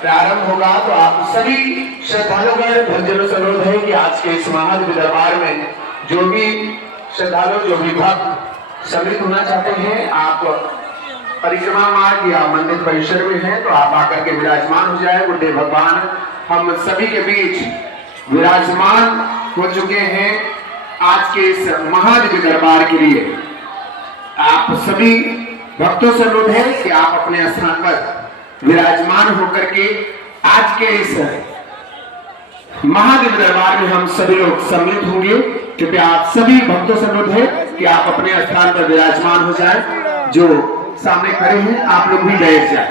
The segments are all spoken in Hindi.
प्रारंभ होगा तो आप सभी श्रद्धालुगण भक्तजनों से अनुरोध है कि आज के इस महादिव्य दरबार में जो भी श्रद्धालु जो भी भक्त सम्मिलित होना चाहते हैं, आप परिक्रमा मार्ग या मंदिर परिसर में हैं तो आप आकर के विराजमान हो जाए। गुरुदेव भगवान हम सभी के बीच विराजमान हो चुके हैं आज के इस महादिव्य दरबार के लिए। आप सभी भक्तों से अनुरोध है कि आप अपने स्थान पर विराजमान होकर के आज के इस महादिव्य दरबार में हम सभी लोग सम्मिलित होंगे। कृपया आप सभी भक्तों से अनुरोध है कि आप अपने स्थान पर विराजमान हो जाएं। जो सामने खड़े हैं आप लोग भी बैठ जाएं,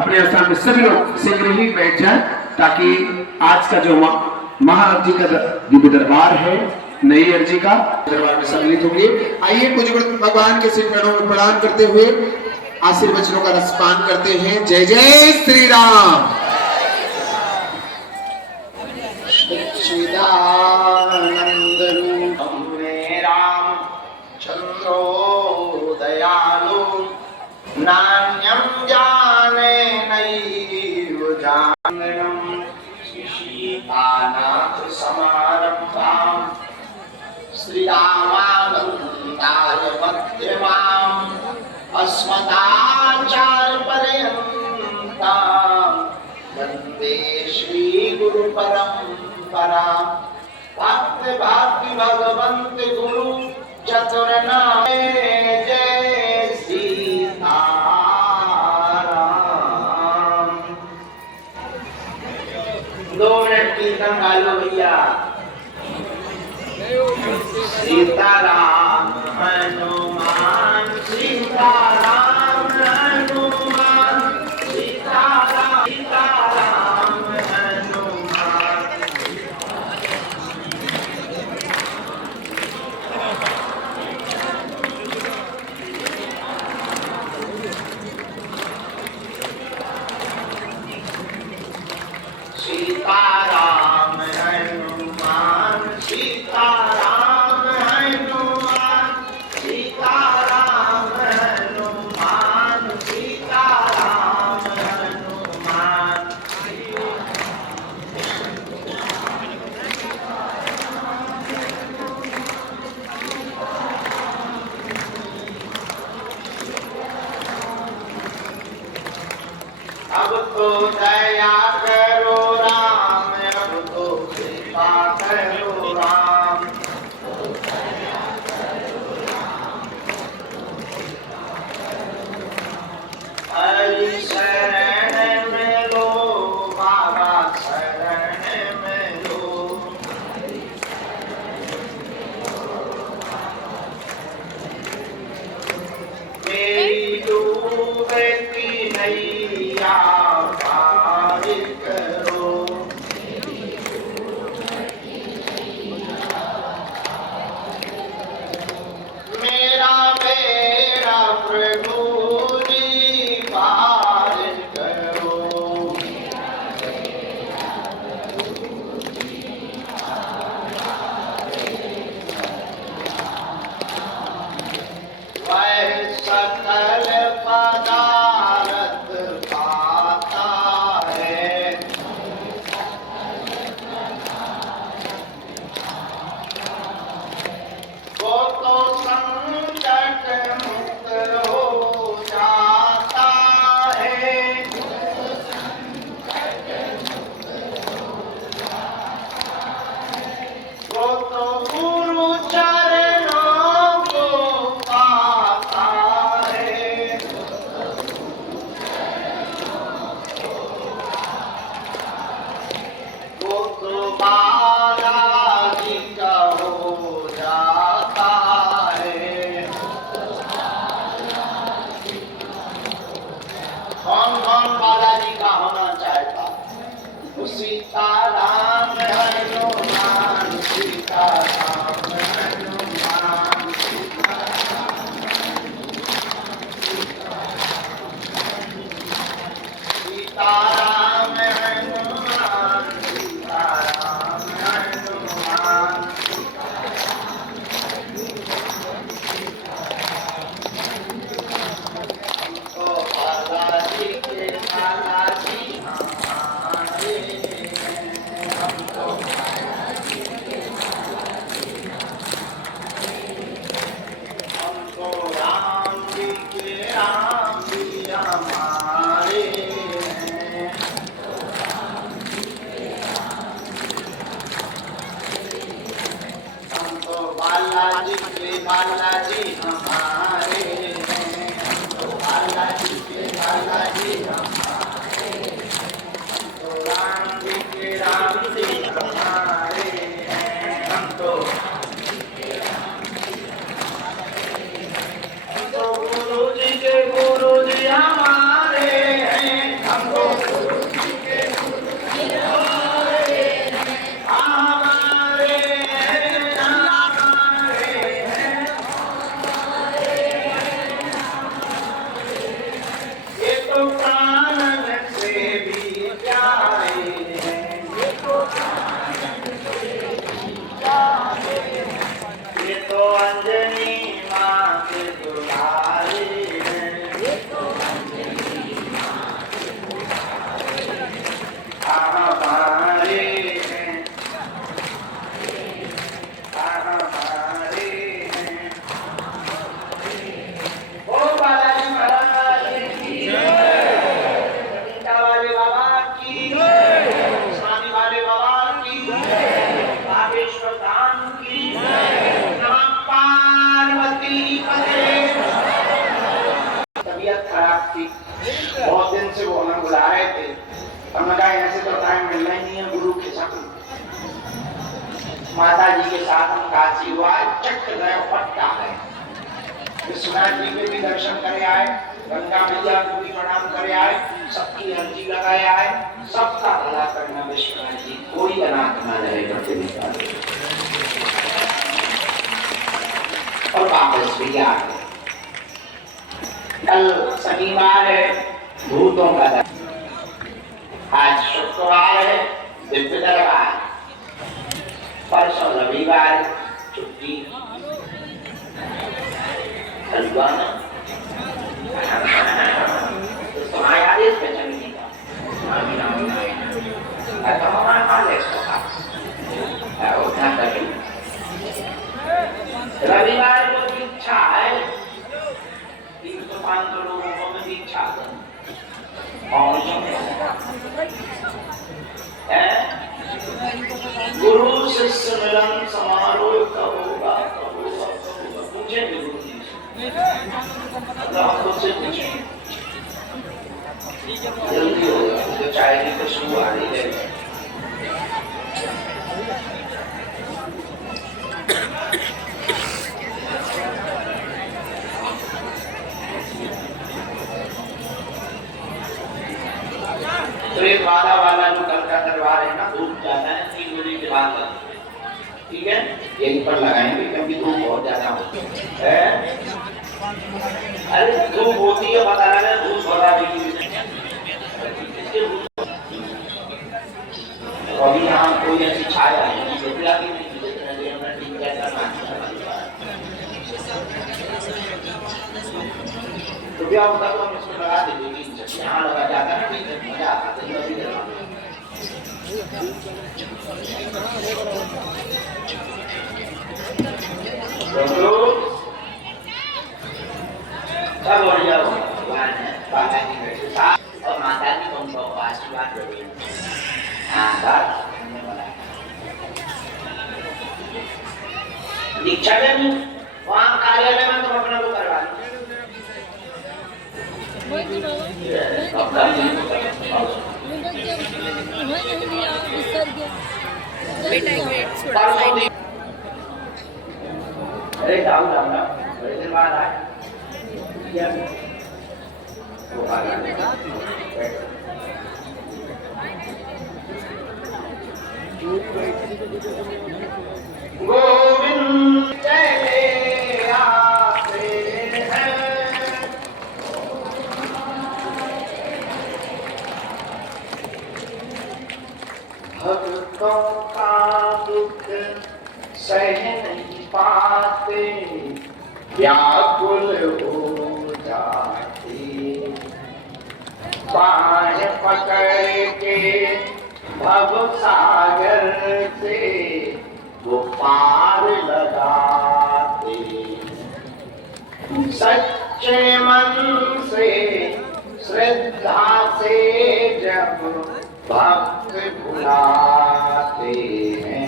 अपने स्थान पर सभी लोग शीघ्र ही बैठ जाएं ताकि आज का जो महाराज जी का दिव्य दरबार है नई अर्जी का दरबार में सम्मिलित होंगे। आइए कुछ भगवान के श्री चरणों में प्रणाम करते हुए आशीर्वचनों का रसपान करते हैं। जय जय श्री राम। सच्चिदानंद रूप में राम चंद्रो दयालु नान्यं जाने नैव जानन्म सीतानाथ समारंभां श्री रामानंदाय मध्यमाम् अस्मदाचार्य पर्यन्तां वन्दे श्री गुरु परंपरा। भक्त भाग्य भगवंत गुरु चतुर्नाम जय सीताराम। 2 मिनट कीर्तन गा लो भैया। सीताराम हनुमान सीताराम हनुमान सीताराम सीताराम हनुमान। सीताराम हनुमान सीताराम हनुमान सीताराम हनुमान सीताराम हनुमान। अब तो दया करो राम माता जी के साथ हम काशी हुआ, चक्रधर पट्टा है। विश्वनाथ जी के भी दर्शन करे आए, गंगा मैया को भी प्रणाम करे आए, सबकी अर्जी लगाए आए, सबका भला करना विश्वनाथ जी, कोई अनाथ ना रहे पृथ्वी। और वापस भी आ गए। कल शनिवार है, भूतों का दर्शन, आज शुक्रवार है, दिव्य दरबार, परसों रविवार छुट्टी, तुम्हारे आदेश पे चलने का हमारा मान ले रविवार को दीक्षा है, 300-500 लोगों को मैं दीक्षा दूं। गुरु शिष्य मिलन समारोह कब होगा, कब होगा, कब होगा, पूछेंगे गुरु जी से, हम मुझसे पूछेंगे, जल्दी होगा, तो चाय की खुशबू आ रही है। तो एक वाला जो कल का दरबार है ना, धूप ज्यादा है, 3 बजे के बाद, ठीक है, यहीं पर लगाएंगे क्योंकि धूप बहुत ज्यादा होती है। अरे धूप होती है पता लगा, धूप भरा भी अभी यहाँ कोई ऐसी छाया है नहीं, तो क्या होता तो हम इसमें लगा देंगे, यहाँ लगा जाता है ना, मजा आता है। सब बढ़िया हो, भगवान है, बाबा जी बैठे साथ और माता जी को उनको आशीर्वाद देंगे। हाँ बस दीक्षा लेनी वहाँ कार्यालय में तुम अपना को करवा लो। अरे जाओ बड़े दिन बाद आए गोविंद चले आते हैं, भक्तों का दुख सह नहीं पाते, व्याकुल हो जाते, बाह पकड़ के भव सागर से वो पार लगाते, सच्चे मन से श्रद्धा से जब भक्त बुलाते हैं।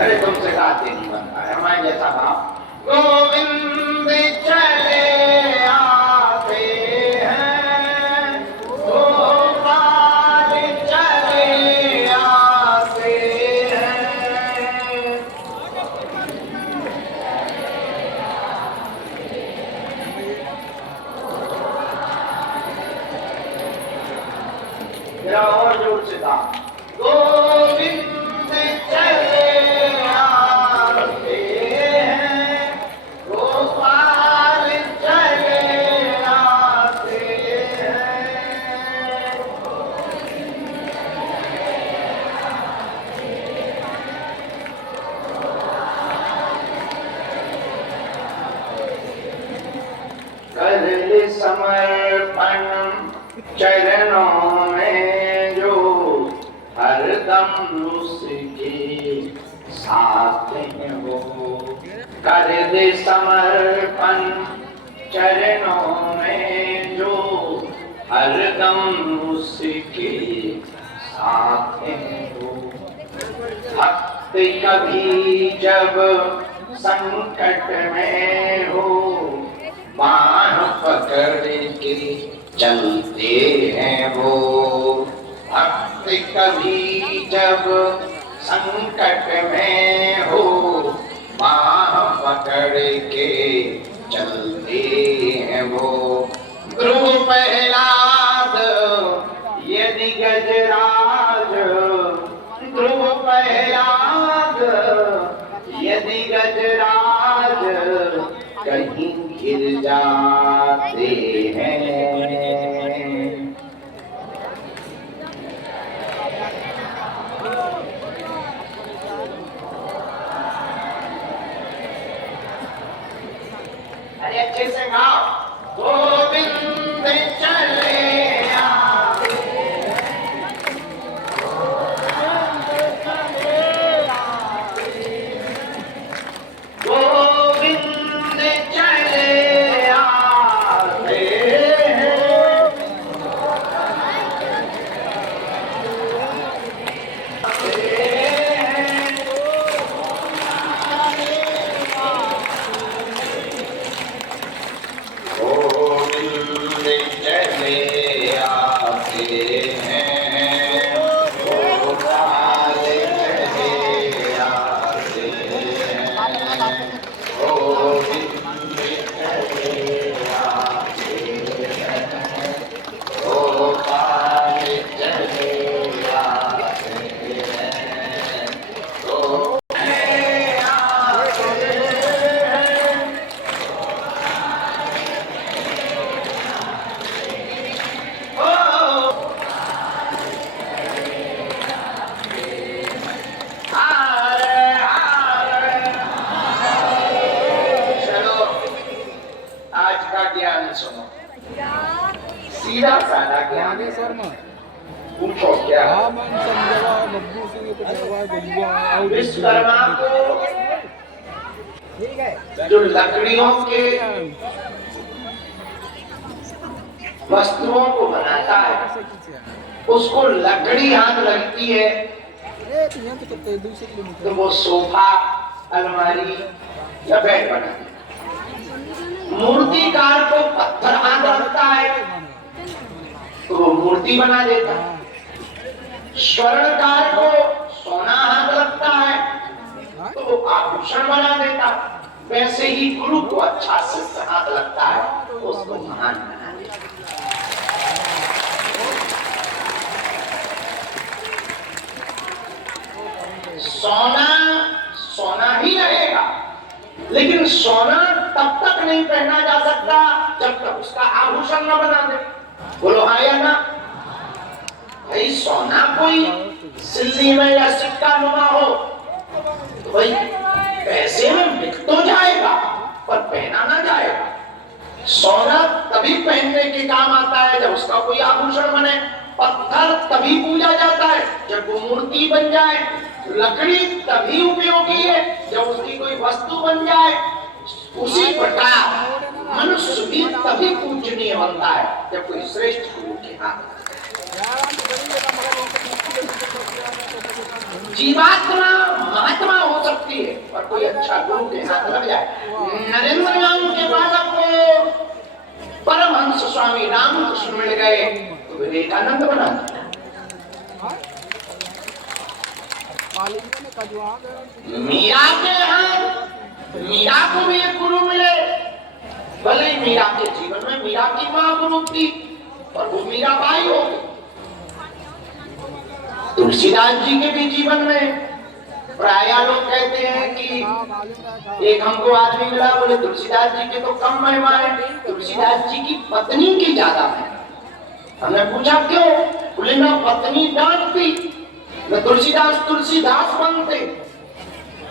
अरे तुमसे गाते नहीं बनता है हमारे जैसा भाव। गोविंद चले आते हैं, गोपाल चले आते हैं, जरा और जोर से गा। गोविंद चले आते हैं, गोपाल चले आते हैं। कर ले समर्पण चरणों में जो हरदम उसके साथ हैं वो, कर दे समर्पण चरणों में जो हरदम उसके साथ हैं वो। भक्त कभी जब संकट में हो, बाण पकड़ के चलते हैं वो। भक्त कभी जब संकट में हो, बाण पकड़ के चलते हैं वो। ध्रुव प्रहलाद यदि गजराज, ध्रुव प्रहलाद यदि गजराज कहीं गिर जाते हैं। अरे अच्छे से गाओ। गोविंद चले सीधा साधा ज्ञान है सर। पूछो क्या? विश्वकर्मा को जो लकड़ियों के वस्तुओं को बनाता है, उसको लकड़ी हाथ लगती है तो वो सोफा, अलमारी या बेड बनाता है। मूर्तिकार को पत्थर हाथ लगता है तो वो मूर्ति बना देता है। स्वर्णकार को सोना हाथ लगता है तो वो आभूषण बना देता है। वैसे ही गुरु को अच्छा शिष्य हाथ लगता है तो उसको महान बना देता है। सोना सोना ही रहेगा, लेकिन सोना तब तक नहीं पहना जा सकता जब तक उसका आभूषण न बना दे। बोलो हाँ या ना? भाई सोना कोई सिल्ली में या सिक्का नुमा हो तो भाई पैसे में बिक तो जाएगा पर पहना ना जाएगा। सोना तभी पहनने के काम आता है जब उसका कोई आभूषण बने। पत्थर तभी पूजा जाता है जब वो मूर्ति बन जाए। लकड़ी तभी उपयोगी है जब उसकी कोई वस्तु बन जाए। उसी प्रकार मनुष्य भी तभी पूजनीय बनता है जब कोई श्रेष्ठ गुरु के हाथ। जीवात्मा महात्मा हो सकती है पर कोई अच्छा गुरु के हाथ लग जाए। नरेंद्र नाम के बालक को परमहंस स्वामी रामकृष्ण मिल गए तो विवेकानंद बना दिया। मीरा के हाथ, मीरा को भी एक गुरु मिले। भले ही मीरा के जीवन में मीरा की मां गुरु थी पर वो मीराबाई हो गई। तुलसीदास जी के भी जीवन में प्राय लोग कहते हैं कि एक हमको आदमी मिला, बोले तुलसीदास जी के तो कम महिमा है, तुलसीदास जी की पत्नी की ज्यादा है। हमने पूछा क्यों? बोले ना पत्नी डांटती न तुलसीदास तुलसीदास बनते।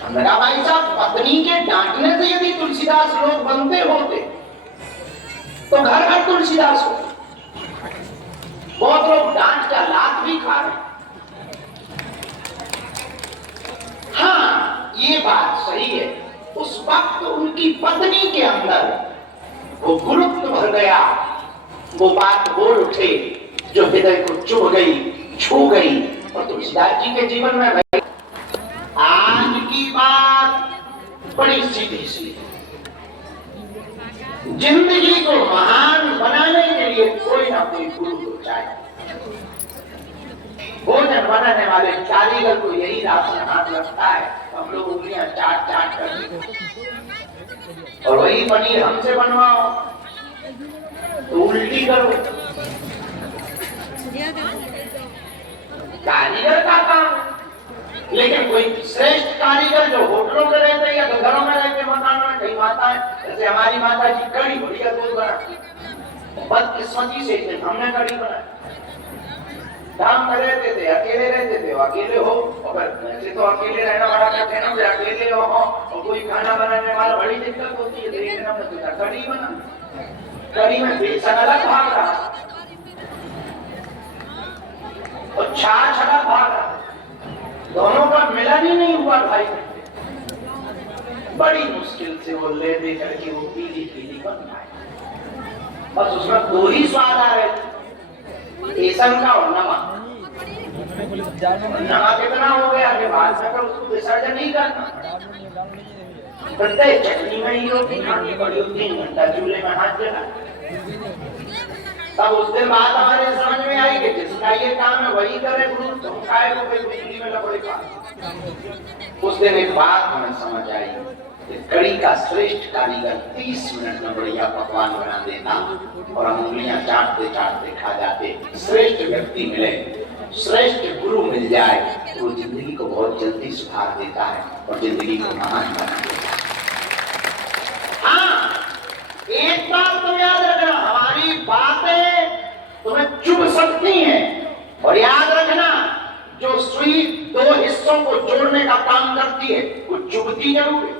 मेरा भाई साहब, पत्नी के डांटने से यदि तुलसीदास लोग बनते होते तो घर घर तुलसीदास होते। बहुत लोग डांट का लात भी खा रहे। हाँ, ये बात सही है। उस वक्त उनकी पत्नी के अंदर वो गुरुत्व भर गया, वो बात बोल उठे जो हृदय को चुभ गई, छू गई। और तुलसीदास जी के जीवन में भाई आज की बात बड़ी सीधी सी। जिंदगी को महान बनाने के लिए कोई ना कोई गुरु तो चाहिए। भोजन बनाने वाले कारीगर को यही राशन हाथ लगता है, हम लोग उंगलियां चाट चाट कर, और वही पनीर हमसे बनवाओ तो उल्टी करो। कारीगर का काम। लेकिन कोई श्रेष्ठ कारीगर जो होटलों में रहते हैं या तो घरों में रहते, मकानों में, कई माता है जैसे हमारी माता जी कड़ी बढ़िया दूध बना, बदकिस्मती से हमने कड़ी बनाई। काम कर रहते थे, अकेले रहते थे, अकेले हो, और वैसे तो अकेले रहना बड़ा करते हैं ना, अकेले हो और कोई खाना बनाने वाला बड़ी दिक्कत होती है। लेकिन हमने सोचा कड़ी बना, कड़ी में बेसन अलग भाग रहा और छाछ अलग भाग रहा, दोनों का मिलन ही नहीं हुआ भाई। बड़ी मुश्किल से वो ले दे करके वो पीली पीली बन पाए। बस उसमें दो ही स्वाद आ रहे थे, बेसन का और नमक। नमक इतना हो गया कि बाद में उसको विसर्जन नहीं करना, प्रत्येक चटनी में ही रोटी खानी पड़ी। 3 घंटा चूल्हे में हाथ जला। तब उस दिन बात हमारे समझ में आई कि जिसका ये काम है वही करे, गुरु तुम खाए को कोई बिजली में लपड़े पा। उस दिन एक बात हमें समझ आई कि कड़ी का श्रेष्ठ कारीगर 30 मिनट में बढ़िया पकवान बना देता और हम उंगलियां चाटते चाटते खा जाते। श्रेष्ठ व्यक्ति मिले, श्रेष्ठ गुरु मिल जाए तो वो जिंदगी को बहुत जल्दी सुधार देता है और जिंदगी को महान बना देता है। हाँ, एक बात तो याद रखना, हमारी बातें तुम्हें चुभ सकती हैं, और याद रखना जो सुई 2 हिस्सों को जोड़ने का काम करती है वो चुभती जरूर है।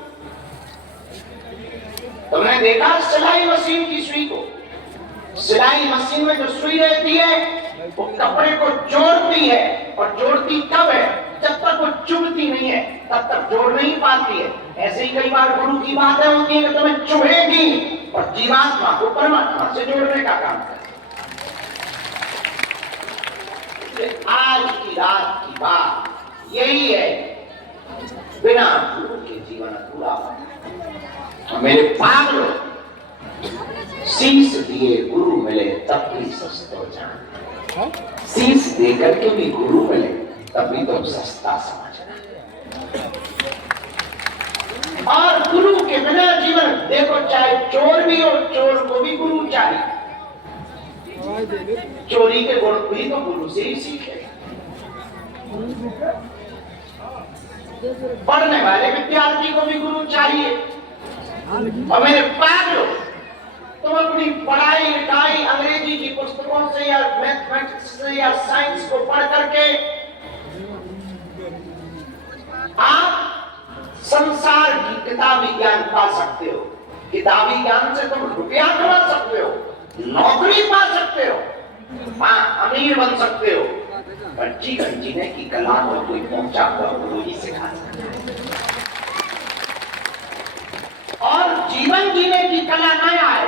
तुमने देखा सिलाई मशीन की सुई को? सिलाई मशीन में जो सुई रहती है वो कपड़े को जोड़ती है, और जोड़ती कब है? जब तक वो चुभती नहीं है तब तक जोड़ नहीं पाती है। ऐसे ही कई बार गुरु की बातें होती है कि तुम्हें चुभेगी और जीवात्मा को परमात्मा से जोड़ने का काम करती है। आज की रात की बात यही है, बिना गुरु के जीवन अधूरा है। मेरे पागलों, शीश दिए गुरु मिले तब भी सस्तो जान, शीश देकर के भी गुरु मिले तब भी तुम सस्ता समझना। और गुरु के बिना जीवन देखो, चाहे चोर भी हो, चोर को भी गुरु चाहिए। चोरी के गुण भी तो गुरु से ही सीखे। पढ़ने वाले विद्यार्थी को भी गुरु चाहिए। और मेरे पागलों, तुम अपनी पढ़ाई लिखाई अंग्रेजी की पुस्तकों से या मैथमेटिक्स से या साइंस को पढ़ करके आप संसार की किताबी ज्ञान पा सकते हो। किताबी ज्ञान से तुम रुपया कमा सकते हो, नौकरी पा सकते हो, हाँ अमीर बन सकते हो, पर जीवन जीने की कला को कोई पहुंचा हुआ गुरु ही सिखा सकता है। और जीवन जीने की कला न आए,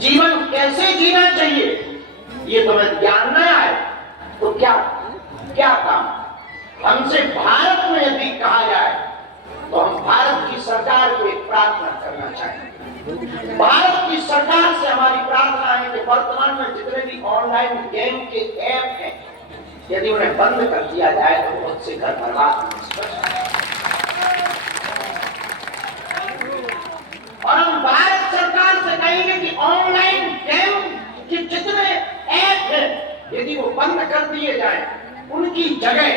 जीवन कैसे जीना चाहिए ये तुम्हें ज्ञान न आए तो क्या क्या काम? हमसे भारत में यदि कहा जाए तो हम भारत की सरकार को एक प्रार्थना करना चाहेंगे। भारत की सरकार से हमारी प्रार्थना है कि वर्तमान में जितने भी ऑनलाइन गेम के ऐप हैं, यदि उन्हें बंद कर दिया जाए तो बहुत से घर बर्बाद होंगे। और हम भारत सरकार से कहेंगे कि ऑनलाइन गेम के जितने ऐप हैं यदि वो बंद कर दिए जाए, उनकी जगह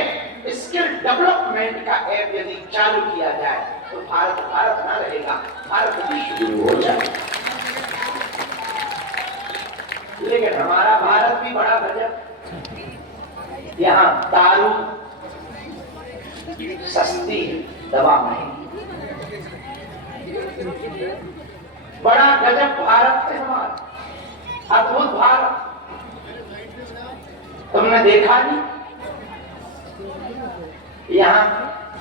स्किल डेवलपमेंट का ऐप यदि चालू किया जाए तो भारत भारत ना रहेगा, भारत विश्व गुरु हो जाएगा। लेकिन हमारा भारत भी बड़ा गजब, यहाँ दारू सस्ती है, दवा महंगी। बड़ा गजब भारत है हमारा, अद्भुत भारत। तुमने देखा नहीं, यहाँ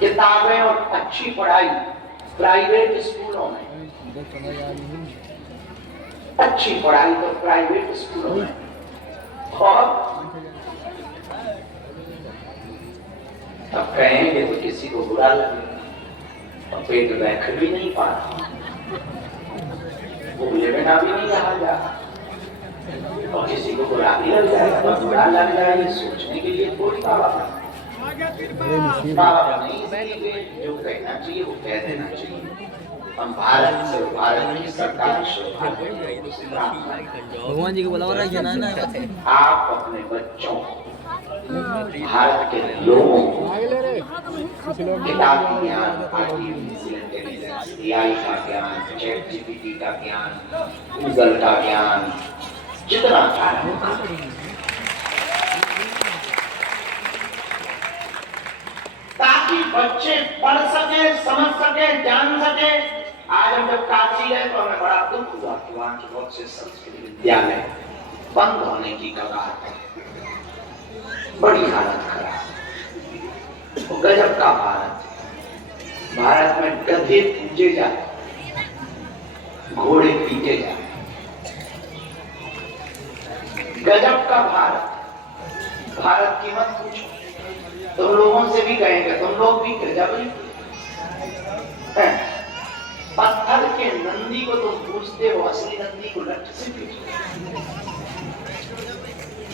किताबें और अच्छी पढ़ाई प्राइवेट स्कूलों में, अच्छी पढ़ाई तो प्राइवेट स्कूलों में, और अब कहेंगे तो किसी को बुरा लगे और पेट बैठ भी नहीं पा रहा। भूले बिना भी नहीं रहा जा, और किसी को बुरा भी लग जाएगा तो बुरा लग जाए, ये सोचने के लिए कोई बाबा नहीं, इसलिए जो कहना चाहिए वो कह देना चाहिए। हम भारत से, भारत की सरकार से भगवान जी को बुला रहा है ना, आप अपने बच्चों भारत के लोगों को किताब ज्ञान, आर्टिफिशियल इंटेलिजेंस, एआई का ज्ञान, चैट जीपीटी का ज्ञान, गूगल का ज्ञान जितना चाहे, ताकि बच्चे पढ़ सके, समझ सके, जान सके। आज हम जब काशी गए तो हमें बड़ा दुख हुआ कि वहां के बहुत से संस्कृत विद्यालय बंद होने की कगार पर, बड़ी हालत खराब। तो गजब का भारत है। भारत में गधे पूजे जाते, घोड़े पीटे जाते, गजब का भारत। भारत की मत पूछो, तुम लोगों से भी कहेंगे, तुम लोग भी गजब हैं। पत्थर के नंदी को तुम पूछते हो, असली नंदी को लठ से पीटो।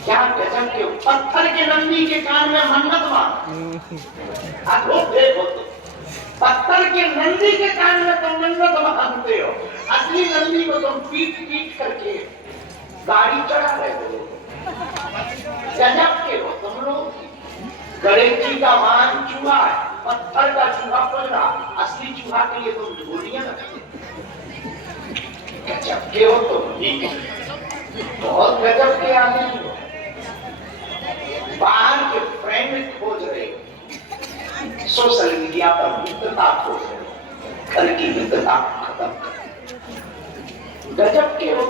क्या गजब के, पत्थर के नंदी के कान में मन्नत मांगो, देखो तो पत्थर के नंदी के कान में तुम मन्नत मांगते हो, असली नंदी को तुम पीट पीट करके गाड़ी चढ़ा रहे हो। गजब के हो तुम लोग। गणेश जी का मान चूहा है, पत्थर का चूहा पल रहा, असली चूहा के लिए तुम गोलियां लगाते। गजब के हो तुम, बहुत गजब के आदमी हो। बाहर के फ्रेंड खोज रहे हो, सोशल मीडिया पर मित्रता खोज रहे हो, घर की मित्रता खत्म कर। गजब के हो,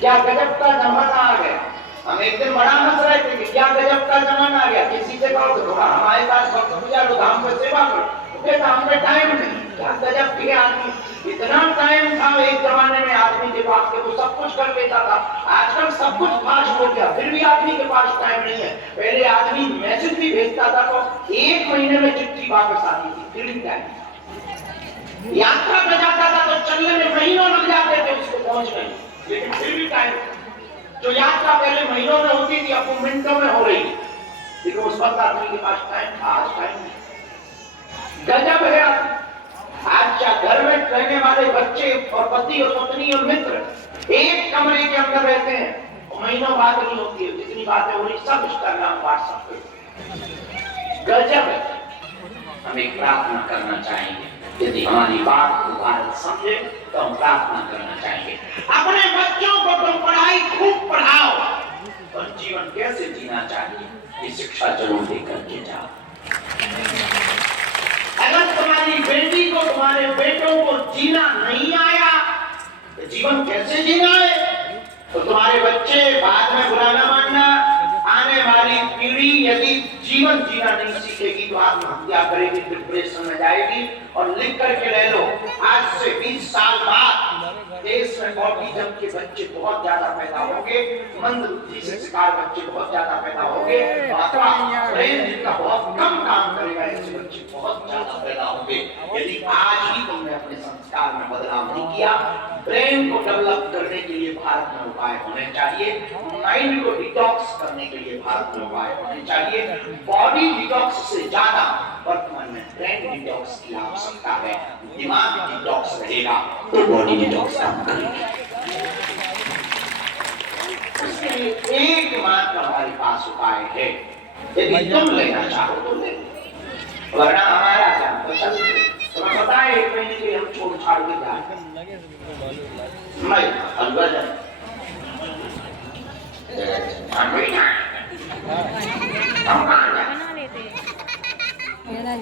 क्या गजब का जमाना आ गया। हम एक दिन बड़ा हंस रहे थे कि क्या गजब का जमाना आ गया। किसी से कहो तो हमारे पास वक्त पूजा लो, धाम पर सेवा करो, तो हमने टाइम नहीं। क्या गजब के आदमी, इतना टाइम था एक जमाने में आदमी के पास के वो सब कुछ कर लेता था। आजकल सब कुछ फास्ट हो गया, फिर भी आदमी के पास टाइम नहीं है। पहले आदमी मैसेज भी भेजता था तो 1 महीने में चिट्ठी वापस आती थी, फिर टाइम। यात्रा पर जाता था तो चलने में महीनों लग जाते थे उसको पहुंचने, लेकिन फिर भी टाइम। जो यात्रा पहले महीनों में होती थी अब वो मिनटों में हो रही, लेकिन उस वक्त आदमी के पास टाइम था, आज टाइम नहीं। गजब है। आज क्या घर में रहने वाले बच्चे और पति और पत्नी और मित्र एक कमरे के अंदर रहते हैं, महीनों बात नहीं होती है, जितनी बातें हो रही सब इंस्टाग्राम व्हाट्सएप पे। गजब है। हम एक प्रार्थना करना चाहेंगे, यदि हमारी बात को भारत समझे तो हम प्रार्थना करना चाहेंगे, अपने बच्चों को तुम पढ़ाई खूब पढ़ाओ, और जीवन कैसे जीना चाहिए ये शिक्षा जरूर देकर के जाओ। अगर तुम्हारी बेटी को, तुम्हारे बेटों को जीना नहीं आया तो जीवन कैसे जीना है। तो तुम्हारे बच्चे बाद में बुरा ना मानना, आने वाली पीढ़ी यदि जीवन जीना नहीं सीखेगी तो आत्महत्या करेगी, डिप्रेशन में जाएगी। और लिख करके ले लो, आज से 20 साल बाद देश में ऑटिज्म के बच्चे बहुत ज्यादा पैदा होंगे, मंदबुद्धि से शिकार बच्चे बहुत ज्यादा पैदा होंगे, अथवा ब्रेन जिनका बहुत कम काम करेगा ऐसे बच्चे बहुत ज्यादा पैदा होंगे। यदि आज ही तुमने अपने संस्कार में बदलाव नहीं किया, ब्रेन को डेवलप करने के लिए भारत में उपाय होने चाहिए, माइंड को डिटॉक्स करने के लिए भारत में उपाय होने चाहिए। बॉडी डिटॉक्स से ज्यादा वर्तमान में ब्रेन डिटॉक्स की आवश्यकता है। दिमाग डिटॉक्स रहेगा तो बॉडी डिटॉक्स काम करेगी। उसके लिए एकमात्र हमारे पास उपाय है, यदि तुम लेना चाहो तो ले, वरना हमारा क्या तुम्हें पता है 1 महीने के लिए हम छोड़ छाड़ के जाए मैं हलवा जाए मेरा